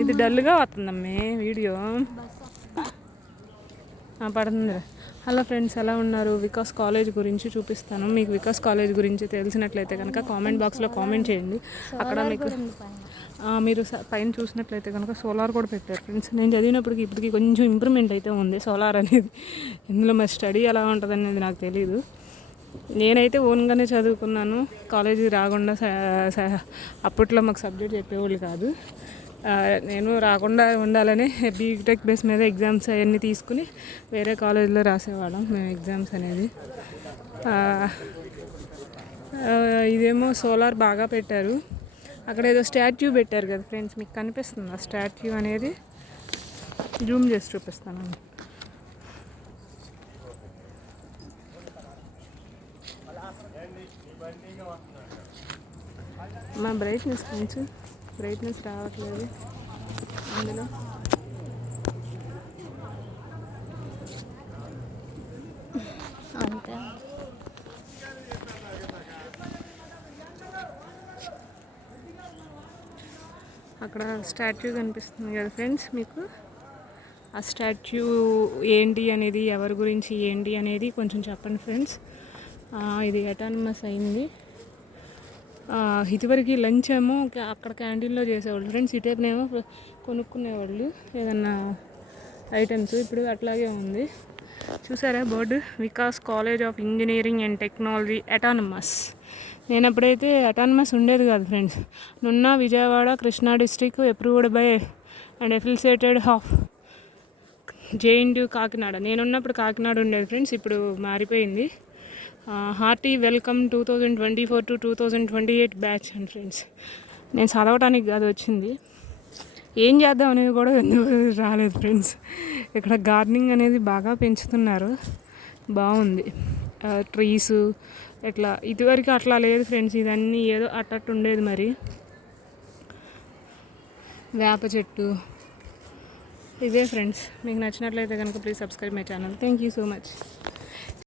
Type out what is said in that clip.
ఇది డల్గా వస్తుందమ్మే వీడియో పడుతుంది. హలో ఫ్రెండ్స్, ఎలా ఉన్నారు? వికాస్ కాలేజ్ గురించి చూపిస్తాను మీకు. వికాస్ కాలేజ్ గురించి తెలిసినట్లయితే కనుక కామెంట్ బాక్స్లో కామెంట్ చేయండి. అక్కడ మీకు మీరు పైన చూసినట్లయితే కనుక సోలార్ కూడా పెట్టారు ఫ్రెండ్స్. నేను చదివినప్పటికి ఇప్పటికి కొంచెం ఇంప్రూవ్మెంట్ అయితే ఉంది సోలార్ అనేది. ఇందులో మరి స్టడీ ఎలా ఉంటుంది అనేది నాకు తెలీదు. నేనైతే ఓన్గానే చదువుకున్నాను. కాలేజీకి రాకుండా అప్పట్లో మాకు సబ్జెక్ట్ చెప్పేవాళ్ళు కాదు. నేను రాకుండా ఉండాలని బీటెక్ బేస్ మీద ఎగ్జామ్స్ అవన్నీ తీసుకుని వేరే కాలేజీలో రాసేవాళ్ళం మేము ఎగ్జామ్స్ అనేది. ఇదేమో సోలార్ బాగా పెట్టారు. అక్కడ ఏదో స్టాట్యూ పెట్టారు కదా ఫ్రెండ్స్, మీకు కనిపిస్తుంది ఆ స్టాట్యూ అనేది? జూమ్ చేసి చూపిస్తాను. మా బ్రైట్నెస్ కొంచెం బ్రైట్నెస్ రావట్లేదు అందులో. అంతే అక్కడ స్టాట్యూ కనిపిస్తుంది కదా ఫ్రెండ్స్ మీకు. ఆ స్టాట్యూ ఏంటి అనేది, ఎవరి గురించి ఏంటి అనేది కొంచెం చెప్పండి ఫ్రెండ్స్. ఇది అటానమస్ అయింది. ఇదివరకు లంచ్ ఏమో అక్కడ క్యాంటీన్లో చేసేవాళ్ళు ఫ్రెండ్స్. ఇటేపునేమో కొనుక్కునేవాళ్ళు ఏదన్నా ఐటమ్స్. ఇప్పుడు అట్లాగే ఉంది. చూసారా board? Vikas college of engineering and technology autonomous. నేను అప్పుడైతే అటానమస్ ఉండేది కాదు friends. Nunna Vijayawada Krishna district approved by and affiliated of JNTU Kakinada. నేనున్నప్పుడు కాకినాడ ఉండేది ఫ్రెండ్స్, ఇప్పుడు మారిపోయింది. Hearty welcome 2024 to 2028 batch and friends. నేను చదవటానికి కాదు వచ్చింది, ఏం చేద్దాం అనేది కూడా ఎందుకు రాలేదు ఫ్రెండ్స్. ఇక్కడ గార్డెనింగ్ అనేది బాగా పెంచుతున్నారు, బాగుంది. ట్రీస్ ఎట్లా ఇదివరకు అట్లా లేదు ఫ్రెండ్స్. ఇదన్నీ ఏదో అట్టట్టు ఉండేది. మరి వేప చెట్టు ఇదే ఫ్రెండ్స్. మీకు నచ్చినట్లయితే కనుక please subscribe my channel. Thank you so much.